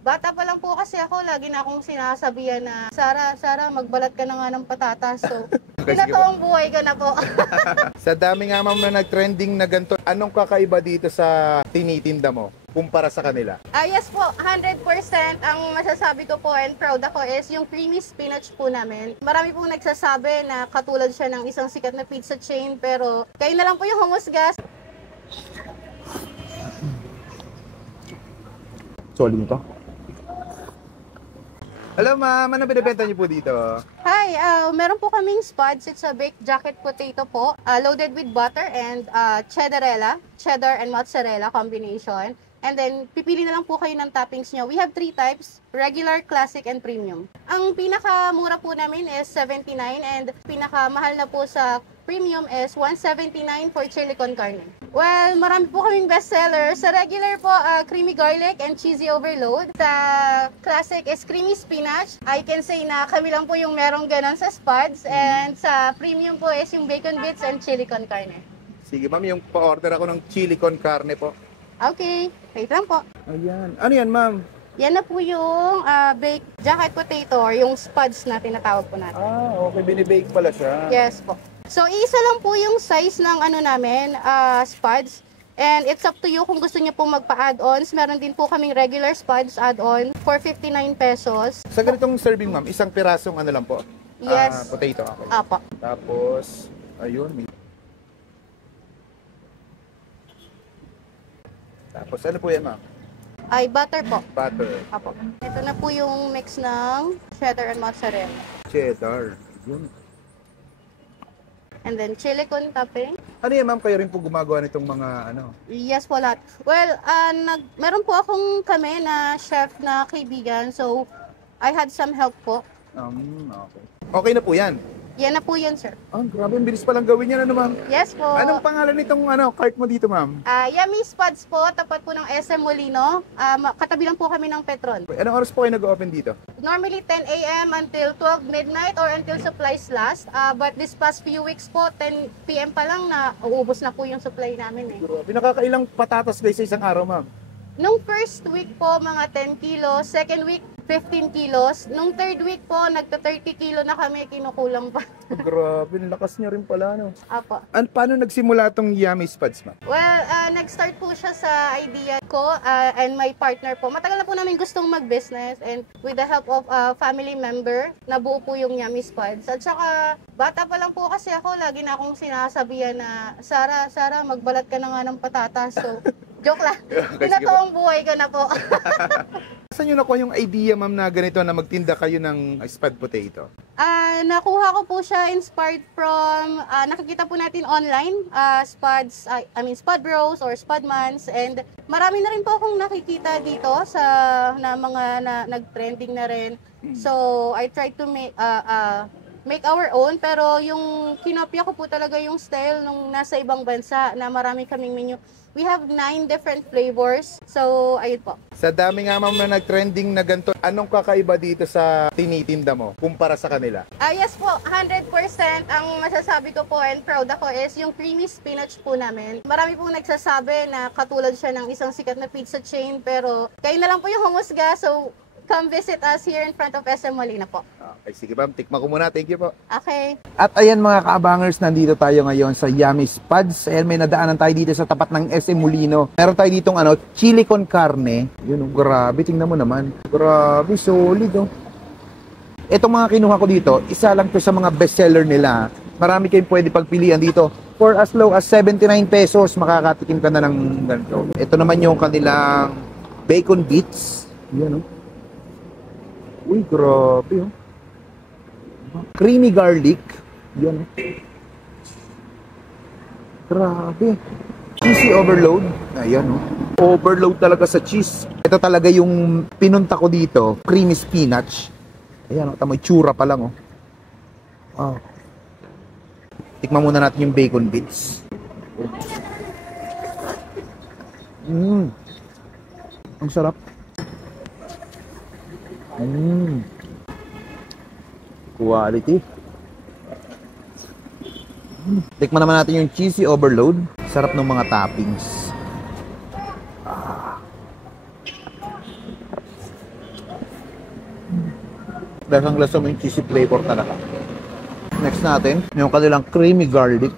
Bata pa lang po kasi ako, lagi na akong sinasabihan na, Sarah, magbalat ka na nga ng patatas. So, pinatoong buhay ko na po. Sa dami nga ma'am na nag-trending na ganito, anong kakaiba dito sa tinitinda mo kumpara sa kanila? Yes po, 100% ang masasabi ko po and proud ako is yung creamy spinach po namin. Marami pong nagsasabi na katulad siya ng isang sikat na pizza chain, pero kayo na lang po yung humusga. Solid nito. Hello ma'am, ano binibenta niyo po dito? Hi, meron po kaming spuds. It's a baked jacket potato po, loaded with butter and cheddar and mozzarella combination. And then, pipili na lang po kayo ng toppings nyo. We have 3 types, regular, classic, and premium. Ang pinakamura po namin is 79 and pinakamahal na po sa premium is 179 for chili con carne. Well, marami po kaming bestseller. Sa regular po, creamy garlic and cheesy overload. Sa classic is creamy spinach. I can say na kami lang po yung merong ganon sa spuds. And sa premium po is yung bacon bits and chili con carne. Sige ma'am, yung pa-order ako ng chili con carne po. Okay, wait lang po. Ayan. Ano yan ma'am? Yan na po yung baked jacket potato or yung spuds na tinatawag po natin. Okay. Binibake pala siya. Yes po. So, isa lang po yung size ng ano namin, spuds. And it's up to you kung gusto niyo pong magpa-add-ons. Meron din po kaming regular spuds add-on for 59 pesos. Sa ganitong serving ma'am, isang pirasong ano lang po? Yes. Potato. Okay. Apo. Tapos, ayun. Tapos, ano po yan ma'am? Ay, butter po. Butter. Apo. Ito na po yung mix ng cheddar and mozzarella. Cheddar. Yun. And then, chili con topping. Ano yan ma'am? Kayo rin po gumagawa nitong mga ano? Yes po lahat. Well, meron po akong kami na chef na kaibigan. So, I had some help po. Okay. Okay na po yan? Yan na po yun, sir. Grabe, ang bilis palang gawin yan, ano ma'am? Yes po. Anong pangalan nitong cart mo dito, ma'am? Yummy Spuds po, tapat po ng SM Molino. Katabi lang po kami ng Petron. Anong oras po kayo nag-open dito? Normally 10 a.m. until 12 midnight or until supplies last. But this past few weeks po, 10 p.m. pa lang na uubos na po yung supply namin eh. Grabe, nakakailang patatas guys sa isang araw, ma'am? Nung first week po, mga 10 kilos. Second week, 15 kilos. Nung third week po, nagta-30 kilo na kami, kinukulang pa. Grabe, lakas niya rin pala, no? Apo. Paano nagsimula tong Yummy Spuds, ma'am? Well, nag-start po siya sa idea ko and my partner po. Matagal na po namin gustong mag-business and with the help of a family member, nabuo po yung Yummy Spuds. At saka, bata pa lang po kasi ako, lagi na akong sinasabihan na, Sarah, magbalat ka na nga ng patatas. So, joke lang. Pinatoong buhay ko na po. Saan nyo nakuha yung idea, ma'am, na ganito na magtinda kayo ng spud potato? Nakuha ko po siya inspired from, nakikita po natin online, Spud Bros or Spudmans, and marami na rin po akong nakikita dito sa mga nag-trending na rin. So, I tried to make our own, pero yung kinopya ko po talaga yung style nung nasa ibang bansa na marami kaming menu. We have 9 different flavors. So, ayun po. Sa dami nga ma'am na nag-trending na ganito, anong kakaiba dito sa tinitinda mo kumpara sa kanila? Yes po, 100% ang masasabi ko po and proud ako is yung creamy spinach po namin. Marami pong nagsasabi na katulad siya ng isang sikat na pizza chain, pero kayo na lang po yung humusga. So, come visit us here in front of SM Molina po. Okay, sige ma'am, tikma ko muna. Thank you po. Okay. At ayan mga kaabangers, nandito tayo ngayon sa Yummy Spuds. Ayan, may nadaanan tayo dito sa tapat ng SM Molino. Meron tayo ditong chili con carne. Yun, grabe, tingnan mo naman. Grabe, solid oh. Itong mga kinuha ko dito, isa lang to sa mga bestseller nila. Marami kayong pwede pagpilian dito. For as low as 79 pesos, makakatikim ka na ng ganito. Ito naman yung kanilang bacon bits. Yan oh. Uy, grabe oh. Creamy garlic. Yan. Grabe. Cheesy overload. Ayan oh. Overload talaga sa cheese. Ito talaga yung pinunta ko dito. Creamy spinach. Ayan oh. Tama, tsura pa lang oh. Wow. Tikman muna natin yung bacon bits. Ang sarap. Quality. Tikman naman natin yung cheesy overload. Sarap ng mga toppings. Lasang-lasa mo yung cheesy flavor talaga. Next natin, yung kanilang creamy garlic.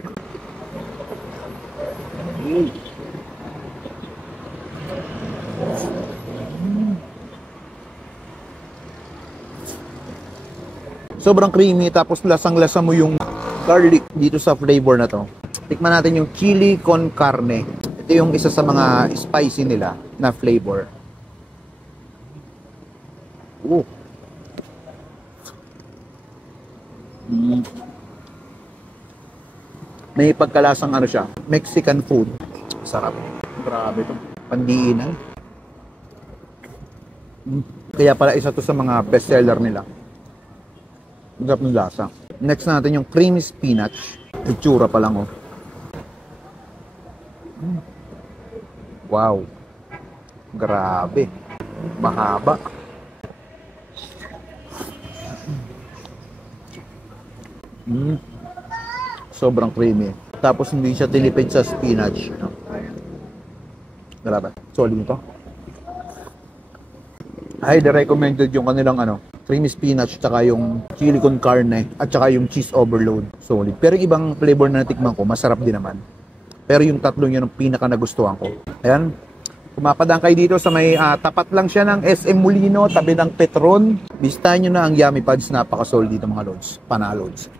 Sobrang creamy, tapos lasang-lasa mo yung garlic dito sa flavor na to. Tikman natin yung chili con carne. Ito yung isa sa mga spicy nila na flavor. Ooh. May pagkalasang ano siya, Mexican food. Sarap. Grabe to. Pandiinan. Kaya pala isa to sa mga bestseller nila. Ang sarap ng lasa. Next natin yung creamy spinach. Itsura pa lang, oh. Wow. Grabe. Mahaba. Sobrang creamy. Tapos hindi siya tinipid sa spinach. Grabe. Solid nito. Highly recommended yung kanilang creamy spinach, tsaka yung chili con carne, at tsaka yung cheese overload. Solid. Pero yung ibang flavor na natikman ko, masarap din naman. Pero yung tatlong yun ang pinaka nagustuhan ko. Ayan. Kumapadang kayo dito sa may tapat lang siya ng SM Molino, tabi ng Petron. Bisitahin nyo na ang Yummy Pads. Napaka-solid dito mga lods. Panalods.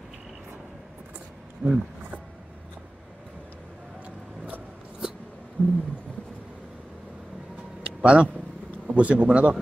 Paano? Ubusin ko muna to.